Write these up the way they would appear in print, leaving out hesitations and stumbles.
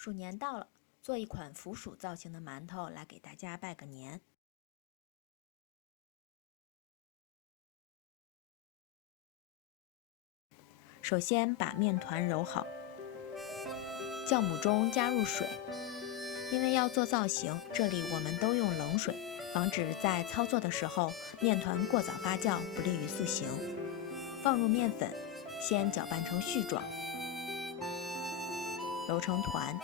鼠年到了，做一款腐鼠造型的馒头来给大家拜个年。首先把面团揉好，酵母中加入水，因为要做造型，这里我们都用冷水，防止在操作的时候面团过早发酵，不利于塑形。放入面粉，先搅拌成絮状，揉成团。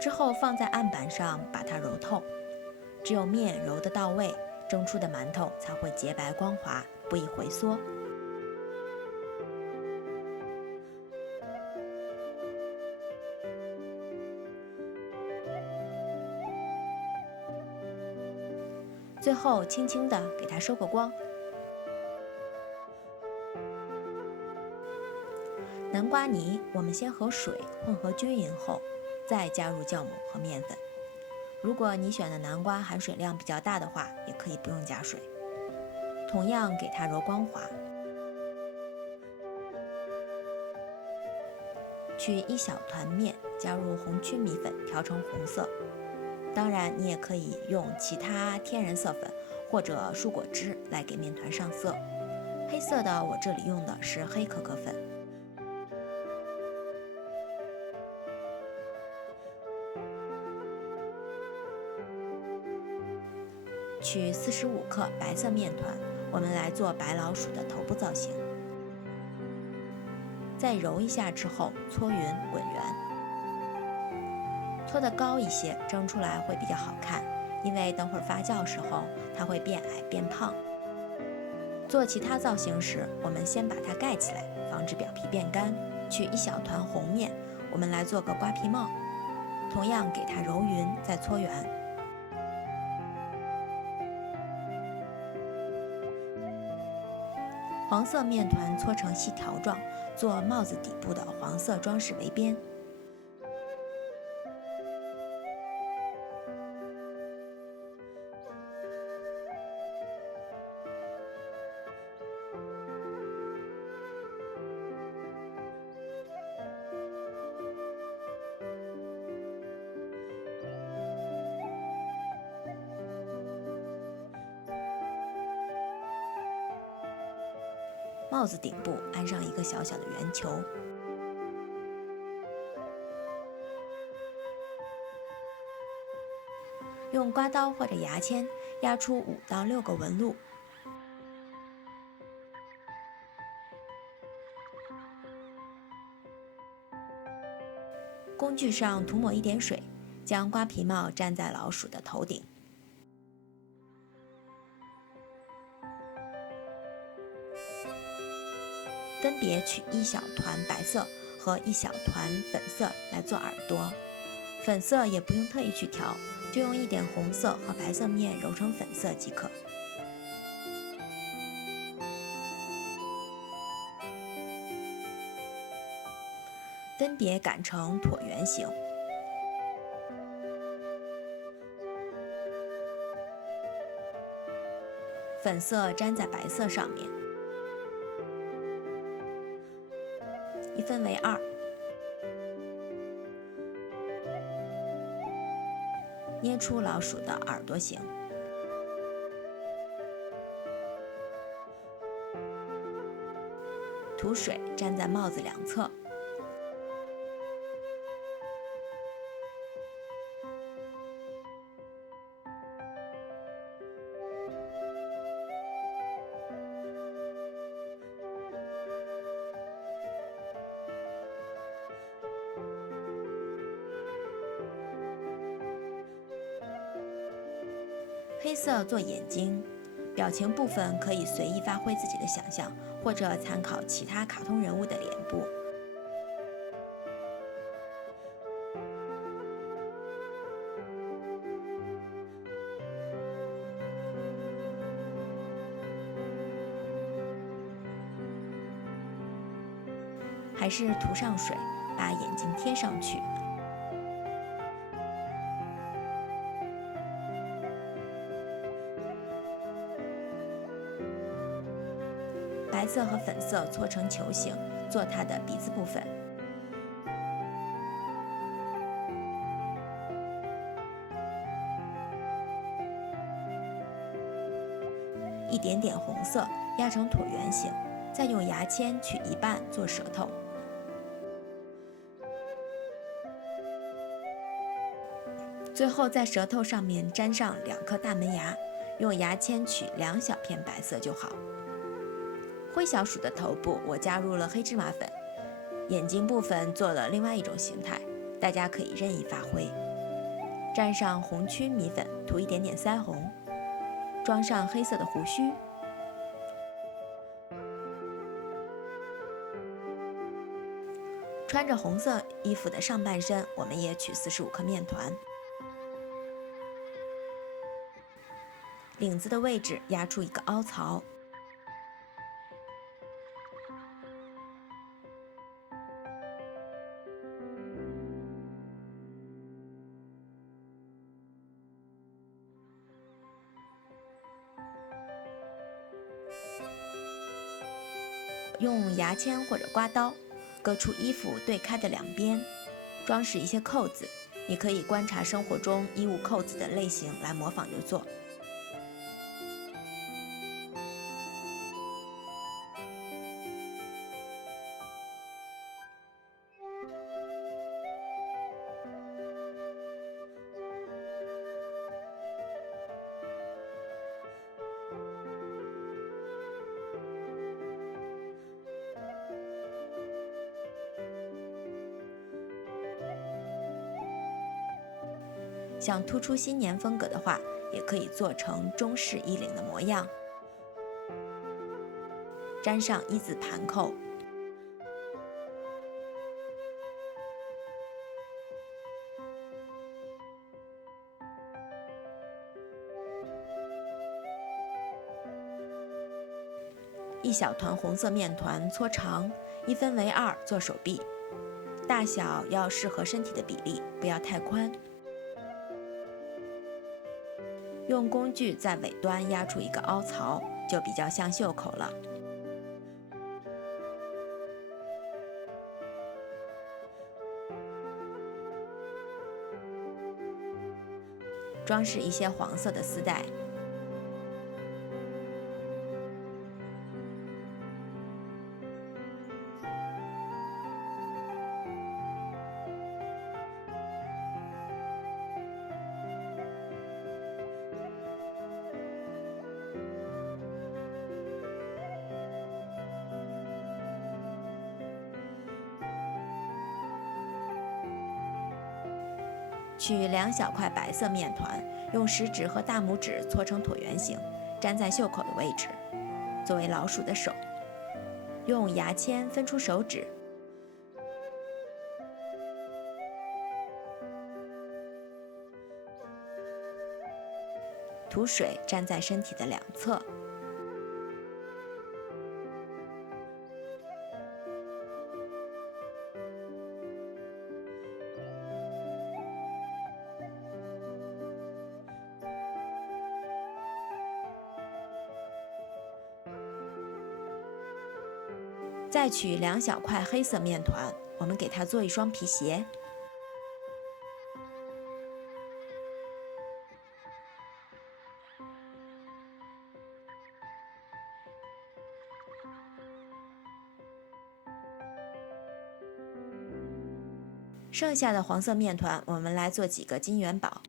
之后放在案板上把它揉透，只有面揉得到位，蒸出的馒头才会洁白光滑，不易回缩。最后轻轻地给它收个光。南瓜泥我们先和水混合均匀后，再加入酵母和面粉。如果你选的南瓜含水量比较大的话，也可以不用加水。同样给它揉光滑。取一小团面，加入红曲米粉调成红色。当然，你也可以用其他天然色粉或者蔬果汁来给面团上色。黑色的我这里用的是黑可可粉。取45克白色面团，我们来做白老鼠的头部造型。再揉一下之后，搓匀滚圆。搓得高一些，蒸出来会比较好看，因为等会儿发酵时候它会变矮变胖。做其他造型时，我们先把它盖起来，防止表皮变干。取一小团红面，我们来做个瓜皮帽，同样给它揉匀，再搓圆。黄色面团搓成细条状，做帽子底部的黄色装饰围边。帽子顶部安上一个小小的圆球，用刮刀或者牙签压出5到6个纹路。工具上涂抹一点水，将瓜皮帽粘在老鼠的头顶。分别取一小团白色和一小团粉色来做耳朵，粉色也不用特意去调，就用一点红色和白色面揉成粉色即可。分别擀成椭圆形。粉色粘在白色上面，一分为2，捏出老鼠的耳朵形。涂水粘在帽子两侧。黑色做眼睛，表情部分可以随意发挥自己的想象，或者参考其他卡通人物的脸部。还是涂上水，把眼睛贴上去。白色和粉色搓成球形，做它的鼻子部分。一点点红色压成椭圆形，再用牙签取一半做舌头。最后在舌头上面粘上2颗大门牙，用牙签取2小片白色就好。灰小鼠的头部我加入了黑芝麻粉，眼睛部分做了另外一种形态，大家可以任意发挥。蘸上红曲米粉，涂一点点腮红，装上黑色的胡须。穿着红色衣服的上半身，我们也取45克面团。领子的位置压出一个凹槽，用牙签或者刮刀割出衣服对开的2边，装饰一些扣子。你可以观察生活中衣物扣子的类型来模仿着做。想突出新年风格的话，也可以做成中式衣领的模样，粘上1字盘扣。一小团红色面团搓长，1分为2做手臂，大小要适合身体的比例，不要太宽。用工具在尾端压出一个凹槽，就比较像袖口了。装饰一些黄色的丝带。取2小块白色面团，用食指和大拇指搓成椭圆形，粘在袖口的位置，作为老鼠的手。用牙签分出手指，涂水沾在身体的2侧。再取2小块黑色面团，我们给它做一双皮鞋。剩下的黄色面团，我们来做几个金元宝。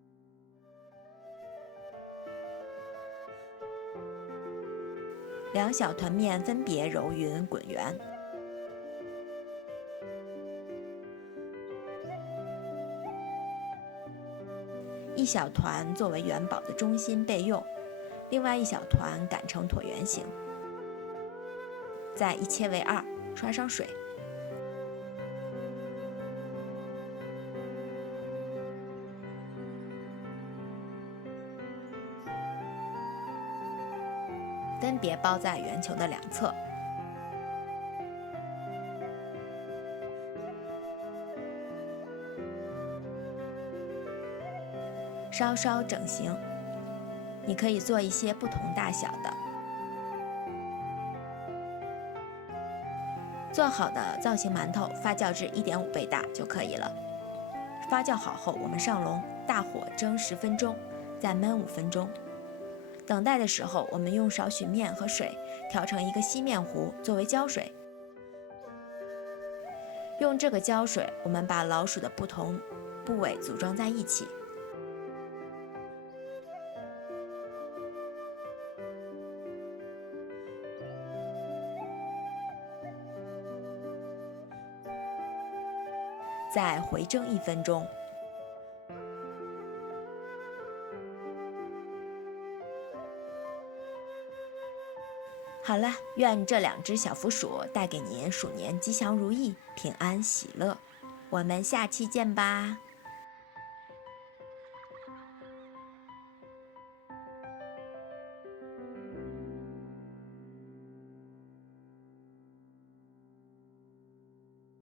2小团面分别揉匀滚圆。1小团作为元宝的中心备用，另外1小团擀成椭圆形，再一切为2，刷上水。分别包在圆球的2侧。稍稍整形，你可以做一些不同大小的。做好的造型馒头发酵至1.5倍大就可以了。发酵好后，我们上笼，大火蒸10分钟，再焖5分钟。等待的时候，我们用少许面和水调成一个稀面糊作为胶水。用这个胶水，我们把老鼠的不同部位组装在一起。再回蒸1分钟。好了，愿这2只小福鼠带给您鼠年吉祥如意、平安喜乐。我们下期见吧。